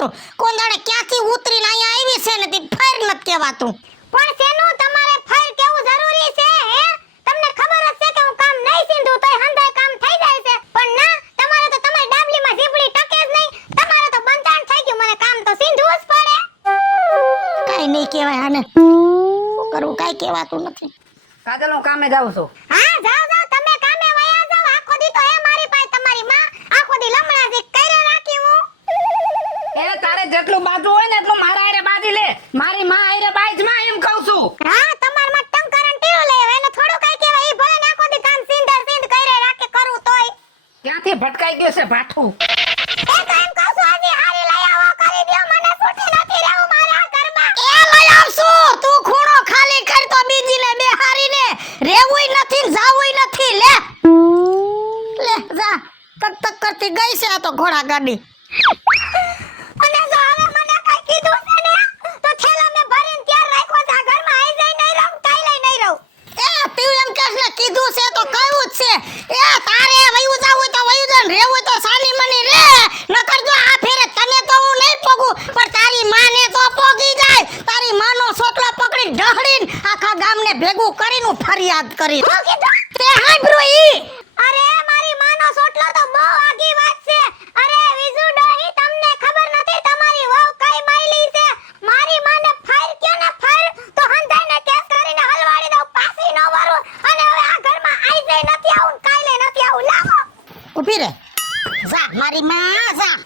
કહેવાતું. કોંદાણે ક્યાંથી ઉતરીને અહીંયા આવી છે ને તે ફર નથી કહેવાતું. પણ શેનું તમારે ફર કેવું જરૂરી છે હે? તમને ખબર જ છે કે હું કામ નહીં સીંધું તોય હંધાય કામ થઈ જાય છે. પણ ના, તમારે તો તમારી ડાબલીમાં જીભડી ટકે જ નહીં. તમારે તો બંધાણ થઈ ગયું, મને કામ તો સીંધવું જ પડે. કાઈ નહીં કહેવાય આને. શું કરવું, કાઈ કહેવાતું નથી. કાજલ હું કામે જાઉં છું. હા, જાઓ જાઓ, તમે કામે વયા જાઓ. આખો દી તો હે મારી પાસે તમારી માં આખો દી લમણાજી કરે રાખી હું. એ તારે જેટલું બાજુ હોય ને એટલું મારા હારે બાજી લે. મારી માં હારે બાજ માં એમ કહું છું. હા, તમાર માં ટંકરણ ટીઓ લે એને થોડું કઈ કહેવાય. ઈ ભલે આખો દી કામ સીંધ કરે રાખે કરું તોય. ક્યાંથી ભટકાઈ ગયો છે ભાઠું. એ તો એમ કહું છું આજે હારી લઈ આવો કરી દ્યો, મને છૂટી નથી રહેવું મારા ઘરમાં. એ લઈ આવશું. તું ખૂણો ખાલી કર તો બીજી લે બેહારીને. રેવુંય નથી ને જાવુંય નથી. લે જા. તક તક કરતી ગઈ છે આ તો ઘોડા ગાડી. અને જો હવે મને કઈ કીધું છે ને તો થેલો મે ભરીને ત્યાર રાખ્યો છે. આ ઘરમાં આઈ જાય નહીં રહું, કાઈ લઈ નહીં રહું. એ તું એમ કહેશ ને કીધું છે તો કહ્યું જ છે. એ તારે વયું જાવું હોય તો વયું જા ને રહેવું હોય તો સાની મની રે. નકર જો આ ફેરે તને તો હું નહીં પોગું પણ તારી માને તો પોગી જાય. તારી માનો સોટલો પકડી ઢહડીને આખા ગામને ભેગું કરીને હું ફરિયાદ કરી. શું કીધું? તે હાંભળ્યું ઈ? અરે મારી માનો સોટલો તો બહુ આગી વાત છે. અરે વિજુ ડોહી, તમને ખબર નથી તમારી વહુ કઈ માયલી છે. મારી માને ફાઈર ક્યો ને ફાઈર તો હંધાઈને કેસ કરીને હલવાડી દઉં, પાસી નો વરું. અને હવે આ ઘરમાં આઈ જાય નથી આવું ને કાઈ લઈ નથી આવું. લાવો ઊભી રે. જા મારી માં જા.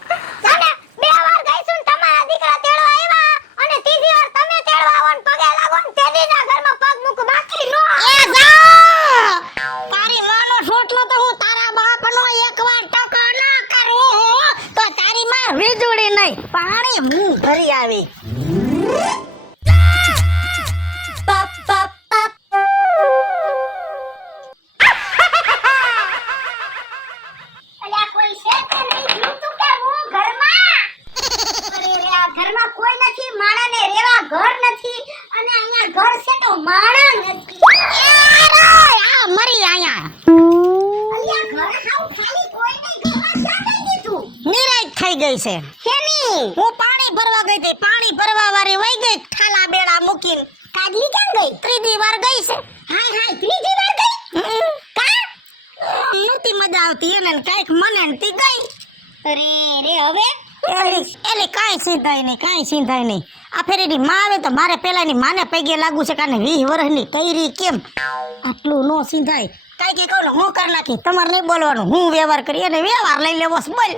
જાને 2 વાર ગઈશું ને તમારા દીકરા તેડવા આવ્યા અને ત્રીજી વાર તમે તેડવા આવો ને પગે લાગો ને તે દીના ઘરમાં પગ મૂક બાકી નો. એ જા. તારી માનો સોટલો તો હું તારા બાપનો એકવાર ટકો ના કરું તો તારી માં વીજળી નહીં પાણી મું ભરી આવી. પપ પપ પપ. અલ્યા કોઈ છે કે નહીં જીવતું કે હું ઘરમાં? અરે રે, આ ઘરમાં કોઈ નથી, માણાને રેવા ઘર નથી અને અહીંયા ઘર છે તો માણા નથી. આ મરી આયા. અલ્યા ઘર હાવ ખાલી, કોઈ નહીં, ઘરમાં શા કઈ દીધું? નિરાશ થઈ ગઈ છે. કેની? હું પાણી ભરવા ગઈ હતી. પાણી ભરવા વાળી વઈ ગઈ ઠાલા બેડા મૂકીને. કાજલી ક્યાં ગઈ? ત્રીજી વાર ગઈ છે. હાય હાય, ત્રીજી વાર ગઈ? કા? નહોતી મજા આવતી એને ને કાંઈક મને ને તી ગઈ. અરે રે, હવે એલી કાંઈ સિંધાય નહીં, કાંઈ સિંધાય નહીં. આ ફેરીની માં આવે તો મારે પેલાની માને પૈગે લાગુ છે કાને 20 વર્ષની કઈરી કેમ આટલું નો સિંધાય. કાંઈ કે કહું ને હું કરી નાખી. તમારે નહીં બોલવાનું, હું વ્યવહાર કરી અને વ્યવહાર લઈ લેવો છે. બોલ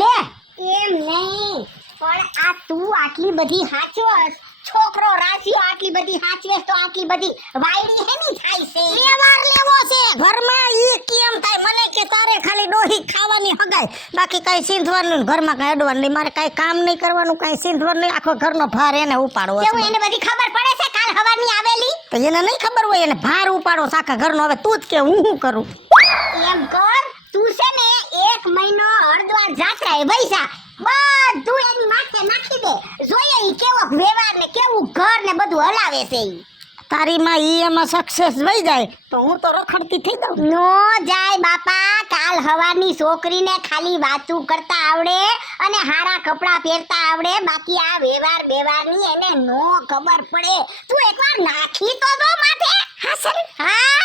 લે. એમ નહીં, પણ આ તું આટલી બધી હાચવસ, છોકરો રાખ્યો આટલી બધી હાચવેસ તો આટલી બધી વાયરી હેની થાય છે? વ્યવહાર લેવો છે ઘરમાં. ઈ કેમ થાય મને કે તારે ખાલી ડોહી ખાવાની હગાય, બાકી કાંઈ સિંધવાનું ઘરમાં કાંઈ અડવાનું નહીં. મારે કાંઈ કામ નહીં કરવાનું, કાંઈ સિંધવાનું નહીં. આખો ઘરનો ભાર એને ઉપાડવો કેવું છે. એને બધી ખબર પડે છે કાલ હવાની આવેલી? તો એને નહીં ખબર હોય એને ભાર ઉપાડો છે આખા ઘરનો. હવે તું જ કે હું શું કરું? એમ કર, તું છે ને 1 મહિનો હરદ્વાર જાત્રાએ વૈસા બધું એની માથે નાખી દે. જોઈએ ઈ કેવો વ્યવહાર ને કેવું ઘર ને બધું હલાવે છે. ઈ તારી માં ઈ એમાં સક્સેસ વઈ જાય તો હું તો રખડતી થઈ જાઉં. નો જાય બાપા. કાલ હવાની છોકરીને ખાલી વાતું કરતા આવડે અને હારા કપડા પહેરતા આવડે, બાકી આ વ્યવહાર બેવારની એને નો ખબર પડે. તું એકવાર નાખી તો દો માથે. હા સર, હા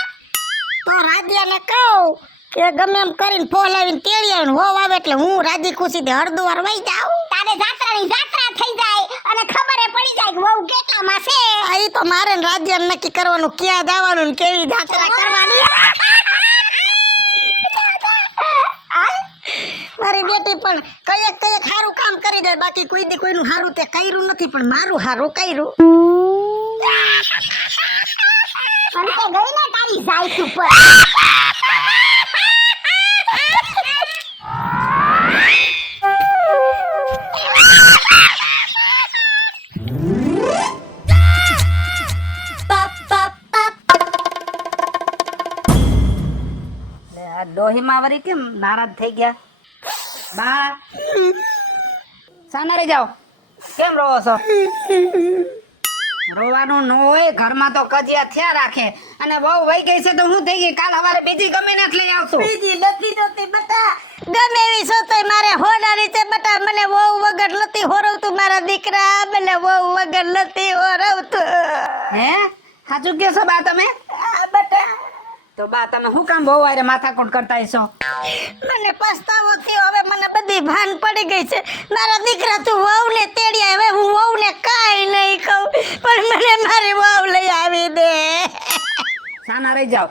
તો રાજ્યને કહું કે ગમે એમ કરીને ફોલાવીને તેડી આવીને હોવ આવે એટલે હું રાજી ખુશીથી હરદ્વાર વઈ જાઉં. તારે જાત્રાની જાત્રા થઈ જાય અને ખબરે પડી જાય કે વહુ કેટલામાં છે. આ ઈ તો મારે ને રાજ્યને નક્કી કરવાનું ક્યાં જવાનું ને કેવી જાત્રા કરવાની. મારી બેટી પણ કયેક સારું કામ કરી જાય, બાકી કોઈ દી કોઈનું સારું તે કર્યું નથી, પણ મારું સારું કર્યું. અને તો ગઈ ને તારી જાઈત ઉપર. ડોહીમાં વરી કેમ નારાજ થઈ ગયા? બા સાના રે જાઓ, કેમ રહો છો? રોવાનું ન હોય, ઘરમાં તો કજિયા થયા રાખે. અને બહુ વહી ગઈ છે તો હું થઈ ગઈ, કાલ સવારે બીજી ગમે ને લઈ આવશું. બીજી નથી જોતી બટા. ગમે એવી સોતાઈ મારે હોનારી છે બટા. મને વહુ વગર નથી હોરવતું મારા દીકરા. મને વહુ વગર નથી હોરવતું. હે સાચું કહો છો બા તમે? બટા તો બા તમે શું કામ બહુ વારે માથાકૂટ કરતા હશો? મને પસ્તાવો થયો. હવે મને બધી ભાન પડી ગઈ છે. મારા દીકરા તું વહુને તેડી આવે. હું વહુને કાંઈ નહીં કહું, પણ મને મારી વહુ લઈ આવી દે. સાના રહી જાઓ,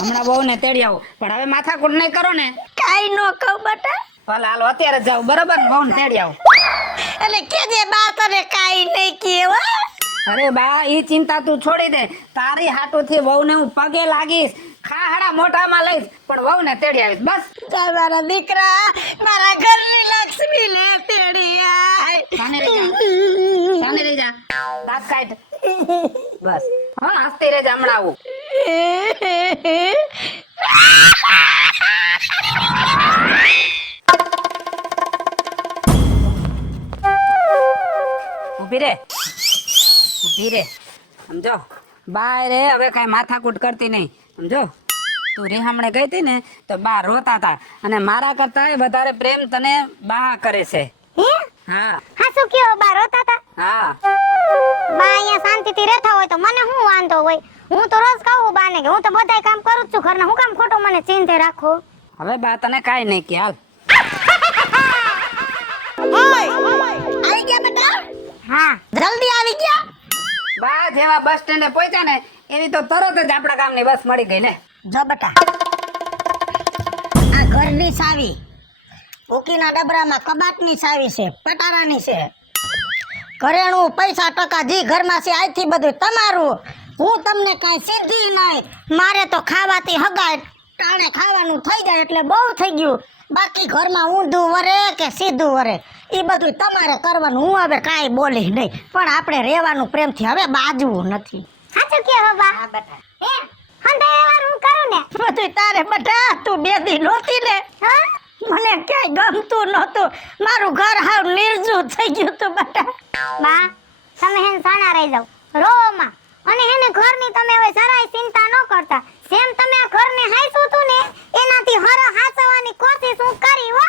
હમણાં બહુ ને તેડી આવો, પણ હવે માથાકૂટ નહીં કરો ને. કાંઈ ન કહું બટા. ભલે હાલો અત્યારે જાઓ, બરોબર ને? બહુ ને તેડી આવો. એટલે કેજે બા તને કાંઈ નહીં કહેવા. અરે બા ઈ ચિંતા તું છોડી દે. તારી હાટુથી વહુને હું પગે લાગીશ, ખાહડા મોઢામાં લઈશ, પણ વહુને તેડી આવીશ બસ. જા મારા દીકરા, મારા ઘરની લક્ષ્મી ને તેડી આય. સાને રહી જા, સાને રહી જા, દાંત કાઢ બસ. હા હસતી રહેજે, હમણાં આવું. ઊભી રે, ઊભી રે. સમજો બા રે હવે કાંઈ માથાકૂટ કરતી નહીં, સમજો. તું રેહામણે ગઈ હતી ને તો બા રોતા હતા, અને મારા કરતા વધારે પ્રેમ તને બા કરે છે. હે હા હા શું કયો બા રોતા હતા? હા બા અહીંયા શાંતિથી રહેતા હોય તો મને શું વાંધો હોય? હું તો રોજ કહું બાને કે હું તો બધાય કામ કરું જ છું ઘરના, હું કામ ખોટું મને ચિંતે રાખો? હવે બા તને કાંઈ નહીં કે હાલ. આવી ગયા બેટા? હા જલ્દી આવી ગયા? બા જેવા બસ સ્ટેન્ડે પહોંચ્યા ને એવી તો તરત જ આપણા ગામની બસ મળી ગઈ ને. જો બેટા, આ ઘરની ચાવી, ઉકીના ડબરામાં કબાટની ચાવી છે, પટારાની છે, ઘરેણું, પૈસા ટકા જી ઘરમાં છે આજથી બધું તમારું. હું તમને કાંઈ સીધી નહીં. મારે તો ખાવાથી હગાય ટાણે ખાવાનું થઈ જાય એટલે બહુ થઈ ગયું. બાકી ઘરમાં ઊંધું વરે કે સીધું વરે એ બધું તમારે કરવાનું. હું હવે કાંઈ બોલી નહીં, પણ આપણે રહેવાનું પ્રેમથી, હવે બાજવું નથી. સાચું કયો બા? હા બેટા, હે હંધાય વાર હું કરું ને. બધું તારે બેટા. તું બે દી નહોતી ને, હા મને ક્યાંય ગમતું નહોતું. મારું ઘર હાવ નિર્જું થઈ ગયું તું બેટા. બા તમે હેન સાના રહી જાવ રોમાં, અને હેને ઘરની તમે હવે જરાય ચિંતા ન કરતા. જેમ તમે આ ઘરને હાંસ્યું તું ને એનાથી હર હાંસવાની કોશિશ હું કરી હો.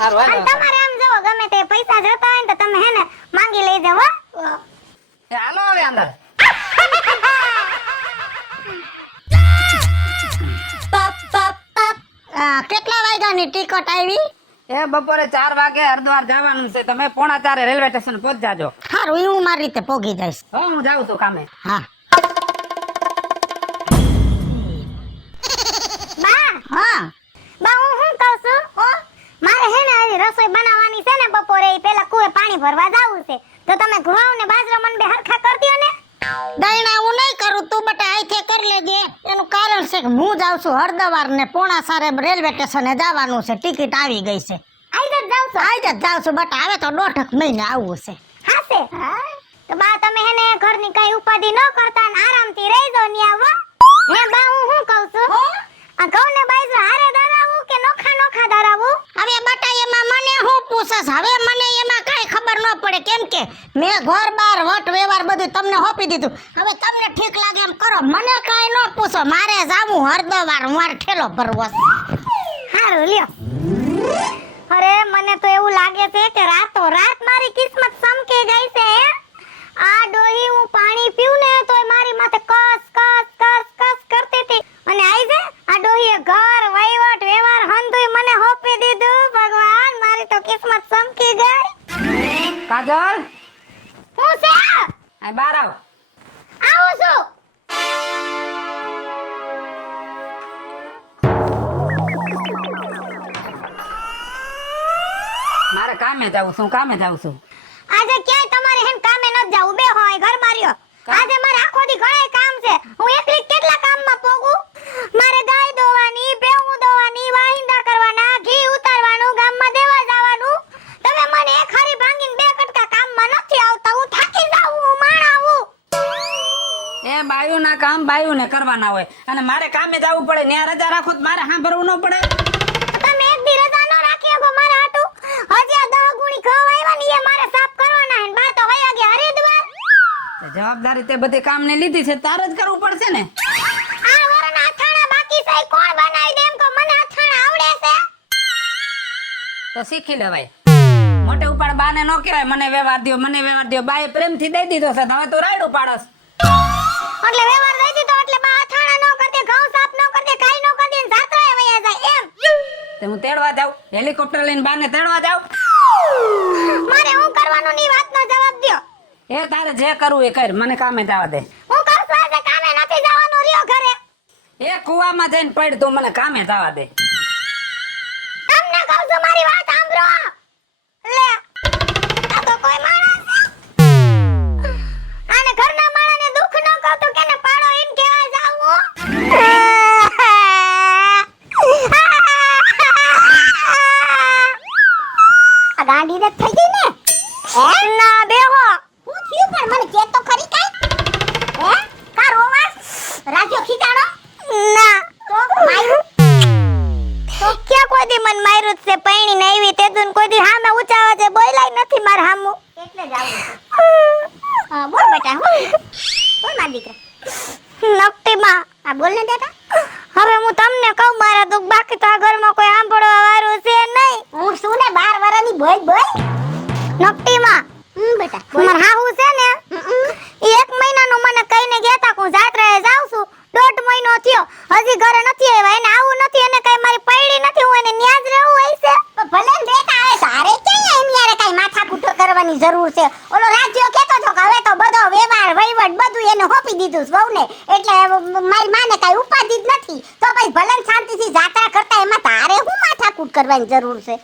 હારું અને હાલો. તમારે આમ જવો ગમે તે પૈસા જતા હોય ને તો તમે હેને માંગી લઈ જાવ હો. એ હાલો હવે અંદર. કેટલા વાગ્યાની ટિકિટ આવી? એ બપોરે 4 વાગે હરિદ્વાર જવાનું છે, તમે 3:45 રેલવે સ્ટેશન પહોંચ જાજો. સારું, હું મારી રીતે પોગી જઈશ. હો હું જાઉં છું કામે. હા બા હા. બા હું શું કહું છું? મારે હે ને હજી રસોઈ બનાવવાની છે ને બપોરે, ઈ પેલા કુએ પાણી ભરવા જાવું છે. તો તમે ઘઉં ને બાજરો મને બે હરખા કરી દ્યો ને. દઈણા હું નહીં કરું, તું બેટા અહીંથી કરી લેજે. એનું કારણ છે કે હું જાઉં છું હરદ્વાર ને પોણાસારે રેલવે સ્ટેશને જવાનું છે. ટિકિટ આવી ગઈ છે. આઈ જ જાવ છો? આજ જ જાઉં છું બેટા. હવે તો 1.5 મહિને આવવું છે. હાસે તો બા તમે હે ને ઘરની કઈ ઉપાધિ ન કરતા ને આરામથી રહી જાવ ની આવો. હે બા હું શું કહું છું? આ ઘઉં ને બાજરો હારે દરાવું કે નોખા નોખા દરાવું? હવે બેટા એમાં મને શું પૂછસ? હવે મને એમાં કાંઈ ખબર ન પડે, કેમ કે મેં ઘર બાર વટ વ્યવહાર બધું તમને સોંપી દીધું. હવે તમને ઠીક લાગે એમ કરો, મને કાંઈ ન પૂછો. મારે જાવું હરદ્વાર, મારે ઠેલો ભરવો છે. હારું લ્યો. અરે મને તો એવું લાગે છે કે રાતો રાત મારી કિસ્મત ચમકી ગઈ છે. આ ડોહી હું પાણી પીઉં ને તોય મારી માથે કસ કસ કસ કસ કરતી હતી, અને આઈ છે આ ડોહીએ ઘર વહીવટ વ્યવહાર હંધુય મને સોંપી દીધું. ભગવાન મારી તો કિસ્મત ચમકી ગઈ. કાજલ હું છે? આ બહાર આવ. આવું છું. મારે કામે જાઉં છું, કામે જાઉં છું. આજે ક્યાંય તમારે હેમ કામે ન જાવું, બે હોય ઘર માર્યો. આજે મારે આખો દી ઘણાય કામ છે. હું એકલી કેટલા કામમાં પોગું? મારે ગાય દોવાની, ભેહું દોવાની, વાહિંદા કરવાના, ઘી ઉતારવાનું, ગામમાં દેવા જવાનું. તમે મને એક હારી ભાંગીને બે કટકા કામમાં નથી આવતા. હું થાકી જાઉં, હું માણાવું. એ બાયુના કામ બાયુને કરવાના હોય, અને મારે કામે જવું પડે. ન્યા રજા રાખો તો મારે સાંભળવું ન પડે. તમે એક દી રજા ન રાખી શકો મારા હાટુ? હજી આ 10 ગુણી ઘઉં આવ્યા ને એ મારે સાફ કરવાના હે. બા તો વયા ગયા હરિદ્વાર. જવાબદારી તે બધી કામની લીધી છે તારે જ કરવું પડશે ને. આ વરના અથાણા બાકી છે ઈ કોણ બનાવી દે એમ કો મને અથાણા આવડે છે. તો શીખી લેવાય. મોટે ઉપાડ બાને નો કહેવાય મને વ્યવહાર દ્યો મને વ્યવહાર દ્યો. બાએ પ્રેમથી દઈ દીધો છે હવે તું રાયડું પાડસ. એટલે વ્યવહાર દઈ દીધો એટલે બા અથાણા નો કરતે ઘઉં સાફ નો કરતે કાઈ નો કરતે ને જાત્રાએ વયા જાય એમ. તે હું તેડવા જાઉં હેલિકોપ્ટર લઈને બાને તેડવા જાઉં. મારે હું કરવાનું ની વાતનો જવાબ દ્યો. એ તારે જે કરવું એ કર મને કામે જવા દે. હું કરશું આજે કામે નથી જવાનું રહ્યો ઘરે. એ કુવામાં જઈને પડ તું મને કામે જવા દે. તમને કહું છું મારી વાત સાંભળો. લે આ તો કોઈ માણસ છે. આને ઘરના માણસને દુઃખ ન કહું તો કેને પાડો એમ કહેવા જાઉં હું. આ ગાંડી ને થઈ ગઈ ને. ના બેહો. હું થયું પણ મને કે તો ખરી કાઈ. હે કા રોવાસ રાજો ખીજાણો. ના તો માર્યું. તો ક્યાં કોઈ દી મન માર્યું છે પૈણી ને આવી તે દુન કોઈ દી હામે ઊંચા અવાજે બોલાય નથી માર હામુ. એટલે જ આવું. હા બોલ બેટા બોલ માર દીકરા. નકટી માં આ બોલ ને બેટા. હવે હું તમને કહું મારા દુઃખ બાકી તો આ ઘરમાં કોઈ સાંભળવા વાળું છે નહીં. હું શું ને 12 વર્ષની બોલ બોલ. નકટી માં બેટા માર હાહુ છે ને ઈ 1 મહિનાનો મને કહીને ગયા તા હું જાત્રાએ જાઉં છું. 1.5 મહિનો થયો હજી ઘરે નથી આવ્યા એને આવું નથી એને કઈ મારી પૈડી નથી હું એને ન્યા જ રહેવું હોય છે. ભલે ને બેટા આવે તારે ક્યાં એમ યારે કઈ માથાકૂટ કરવાની જરૂર છે. ઓલો રાજ્યો કહેતો હતો કે હવે તો બધો વ્યવહાર વહીવટ બધું એને હોપી દીધું છે વહુને એટલે મારી માને કઈ ઉપાધિ જ નથી. તો પછી ભલે ને શાંતિથી જાત્રા કરતા એમાં તારે હું માથાકૂટ કરવાની જરૂર છે.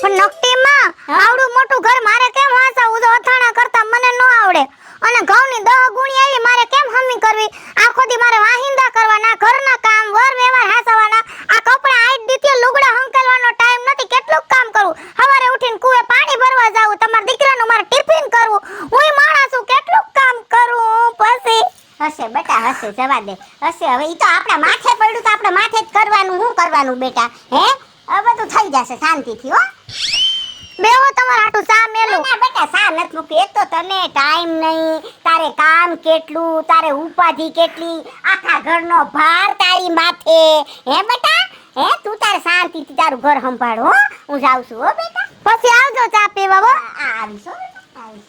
પણ નકટી માં આવડું મોટું ઘર મારે કેમ વાંચાવું જો અથાણા કરતા મને ન આવડે અને ઘઉંની 10 ગુણી આવી મારે કેમ હમી કરવી. આખો દી મારે વાહિંદા કરવાના ઘરના કામ વર વ્યવહાર હાસવાના આ કપડા આઈટ દીથી લુગડા હંકેલવાનો ટાઈમ નથી. કેટલું કામ કરું સવારે ઉઠીને કુએ પાણી ભરવા જાવું તમારા દીકરાનું મારે ટિફિન કરવું હુંય માણસ છું કેટલું કામ કરું. પછી હશે બેટા હશે જવા દે હશે. હવે ઈ તો આપણા માથે પડ્યું તો આપણે માથે જ કરવાનું હું કરવાનું બેટા. હે હવે બધું થઈ જશે શાંતિથી હો. બેહો તમાર આટું સા મેલું. ના બેટા સા નત મૂકી એક તો તને ટાઈમ નહીં તારે કામ કેટલું તારે ઉપાધિ કેટલી આખા ઘરનો ભાર તારી માથે. હે બેટા હે તું તારે શાંતિથી તારું ઘર સંભાળ હો. હું જાઉં છું હો બેટા. પછી આવજો ચા પીવા હો. આવીશ હો આવીશ.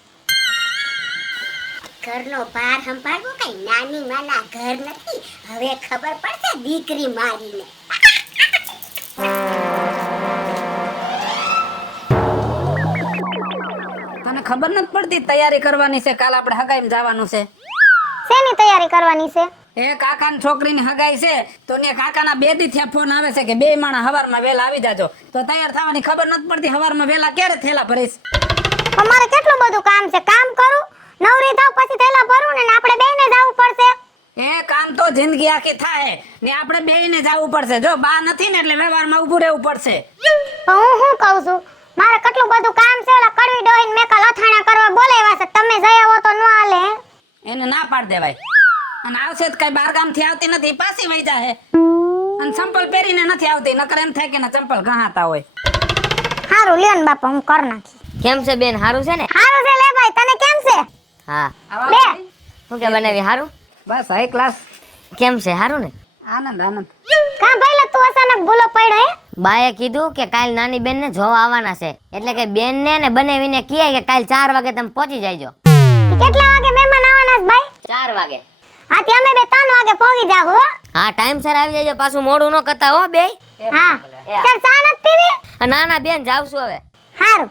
ઘરનો ભાર સંભાળવો કઈ નાની માના ઘર નથી. હવે ખબર પડશે દીકરી મારીને. તને ખબર નથી પડતી તૈયારી કરવાની છે કાલ આપણે હગાઈમાં જવાનું છે. શેની તૈયારી કરવાની છે? એ કાકાની છોકરીની હગાઈ છે તો ને કાકાના 2 દી થી ફોન આવે છે કે 2 માણા હવારમાં વેલા આવી જાજો. તો તૈયાર થવાની ખબર નથી પડતી હવારમાં વેલા ક્યારે થેલા ભરીશ. અમારે કેટલું બધું કામ છે કામ કરું નવરી થાવ પછી થેલા ભરું ને આપણે બેયને જવું પડશે. એ કામ તો જિંદગી આખી થાય ને આપણે બેયને જવું પડશે. જો બા નથી ને એટલે વ્યવહારમાં ઊભું રહેવું પડશે. હું શું કહું છું મારે કેટલું બધું કામ છે ઓલા કડવી ડોહીને મેકલ અથાણા કરવા બોલાવ્યા છે તમે જઈ આવો તો ન હાલે. એને ના પાડ દેવાય અને આવશે તો કઈ બારગામ થી આવતી નથી પાછી વઈ જાહે અને ચંપલ પહેરીને નથી આવતી નકર એમ થાય કે ના ચંપલ ગહાતા હોય. હારું લ્યો ને બાપા હું કર નાખી. કેમ છે બેન હારું છે ને? હારું છે લે ભાઈ તને કેમ છે? હા લે શું કે બનાવી હારું? બસ હાઈ ક્લાસ. કેમ છે હારું ને? આનંદ આનંદ. કા ભાઈ લે તું અચાનક ભૂલો પડ્યો હે? બાએ કીધું કે કાલ નાની બેન ને જોવા આવવાના છે એટલે કે બેન ને બનાવીને કહે કે કાલ 4 વાગે તમે પહોંચી જાયજો. કેટલા વાગે મહેમાન આવવાના છે ભાઈ? 4 વાગે. હા તે અમે બે 3 વાગે પહોંચી જાવ હો. હા ટાઈમ સર આવી જાયજો પાછું મોડું ન કરતા હો બે. હા ચાલ ચા નથી પીવી? ના ના બેન જાવ છું હવે. હારું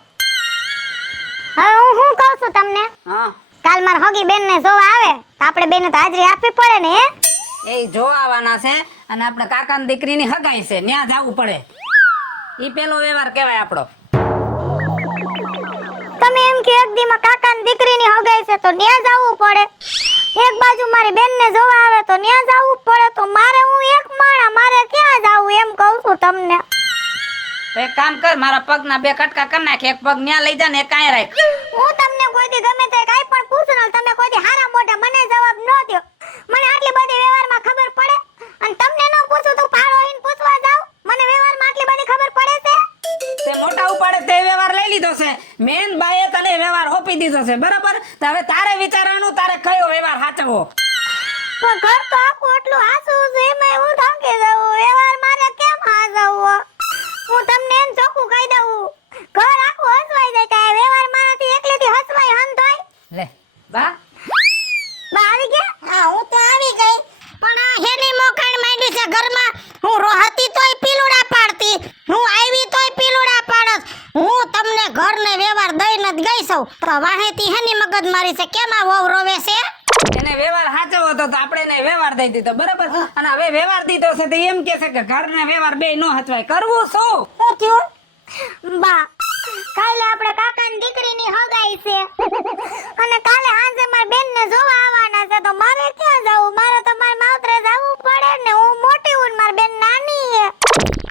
હવે હું શું કહું છું તમને હા કાલ માર હગી બેન ને જોવા આવે તો આપણે બેને તો હાજરી આપવી પડે ને. હે એ જો આવવાના છે અને આપણે કાકાની દીકરીની હગાઈ છે ન્યા જવું પડે. ઈ પેલો વ્યવહાર કહેવાય આપણો. તમે એમ કે એક દી માં કાકાની દીકરીની હગાઈ છે તો ન્યા જવું પડે. એક બાજુ મારી બેન ને જોવા આવે તો ન્યા જવું પડે તો મારે હું એક માણા મારે ક્યાં જાવું એમ કહું છું તમને. તો એક કામ કર મારા પગના 2 કટકા કરી નાખ એક પગ ન્યા લઈ જા ને એક કાંઈ રાખ. હું તમને કોઈ દી ગમે તે કાઈ પણ પૂછો ને તમે કોઈ દી હારા મોઢે મને જવાબ ન દો. મને આટલી બધી વ્યવહારમાં ખબર પડે અને તમને ન પૂછું તો પાડો ઈન પૂછવા જાવ મને વ્યવહારમાં આટલી બધી ખબર પડે છે. તે મોટા ઉપાડે તે વ્યવહાર લઈ લીધો છે મેન બાએ તને વ્યવહાર હોપી દીધો છે બરાબર. તો હવે તારે વિચારવાનું તારે કયો વ્યવહાર સાચવવો. પણ ઘર તો આખું એટલું હાસું છે એમાં હું થાકી જાઉં વ્યવહાર મારે કેમ હાસવો હું તમને એમ ચોખ્ખું કહી દઉં ઘર આખું હસવાઈ જાય કે વ્યવહાર મારાથી એકલીથી હસવાય હન તોય લે બા બા આવી ગયા હા હું તો આવી ગઈ પણ આ હેની મોકાણ માંડી છે ઘરમાં. હું રોહતી તોય પીલુડા પાડતી, હું આવી તોય પીલુડા પાડસ. હું તમને ઘરને વ્યવહાર દઈને જ ગઈ છું તો વાહેતી હેની મગજ મારી છે કેમ આ વહુ રોવે છે? એને વ્યવહાર સાચવો હતો તો આપણે એને વ્યવહાર દઈ દીધો બરાબર, અને હવે વ્યવહાર દીધો છે તો એમ કે છે કે ઘરને વ્યવહાર બે નો હચવાય. કરવું શું? શું થયું? બા કાલે આપણે કાકાની દીકરીની હગાઈ છે અને કાલે સાંજે મારી બેનને જોવા આવવાના છે તો મારે ક્યાં જવું? મારે તો મારા માવતરે જવું પડે ને. હું મોટી હું ને મારી બેન નાની છે.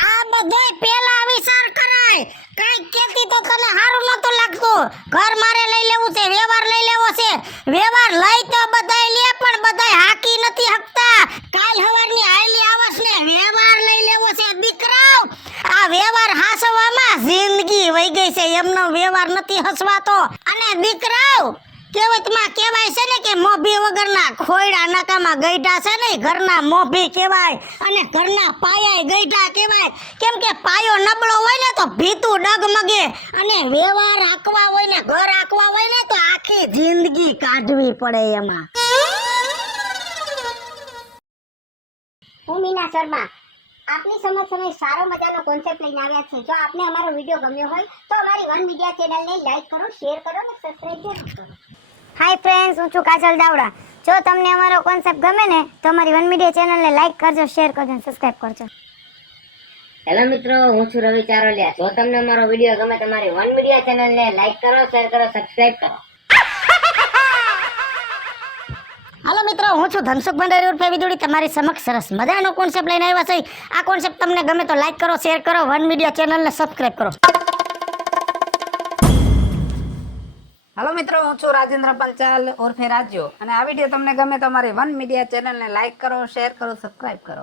આ બધોય પેલા વિચાર કરાય. કઈ કેતી તો તને હારું નતું લાગતું. ઘર મારે લઈ લેવું છે, વ્યવહાર લઈ લેવો છે. વ્યવહાર લઈ તો બધાય લે પણ બધાય હાકી નથી હકતા. કાલ હવારની આયલી આવસ ને વ્યવહાર લઈ લેવો છે. દીકરાઓ આ વ્યવહાર હાસવામાં જિંદગી વહી ગઈ છે, એમનો વ્યવહાર નથી હસવાતો. અને દીકરાઓ કહેવતમાં કહેવાય છે ને કે મોભી વગરના ખોયડા નકામાં ગઈઢા છે ને, ઘરના મોભી કહેવાય અને ઘરના પાયા ગઈઢા કહેવાય. કેમ કે પાયો નબળો હોય ને તો ભીતું ડગમગે, અને વ્યવહાર આંકવા હોય ને ઘર આંકવા હોય ને તો આખી જિંદગી કાઢવી પડે એમાં. હું મીના શર્મા આપની સમક્ષ અમે સારો મજાનો કોન્સેપ્ટ લઈને આવ્યા છે. જો આપને અમારો વિડિયો ગમ્યો હોય તો અમારી વન મીડિયા ચેનલને લાઈક કરો, શેર કરો અને સબસ્ક્રાઇબ જરૂર કરો. હાય ફ્રેન્ડ્સ, હું છું કાજલ દાવડા. જો તમને અમારો કોન્સેપ્ટ ગમે ને તો અમારી વન મીડિયા ચેનલને લાઈક કરજો, શેર કરજો અને સબસ્ક્રાઇબ કરજો. હેલો મિત્રો, હું છું રવિ ચારોલિયા. જો તમને અમારો વિડીયો ગમે તો અમારી વન મીડિયા ચેનલને લાઈક કરો, શેર કરો, સબસ્ક્રાઇબ કરો. હાલો મિત્રો, હું છું ધનસુખ ભંડારી ઉર્ફે વિદુડી, તમારી સમક્ષ સરસ મજાનો કોન્સેપ્ટ લઈને આવ્યા છે. આ કોન્સેપ્ટ તમને ગમે તો લાઈક કરો, શેર કરો, વન મીડિયા ચેનલને સબસ્ક્રાઇબ કરો. હાલો મિત્રો, હું છું રાજેન્દ્ર પંચાલ ઉર્ફે રાજ્યો, અને આ વિડીયો તમને ગમે તો અમારી વન મીડિયા ચેનલને લાઈક કરો, શેર કરો, સબસ્ક્રાઇબ કરો.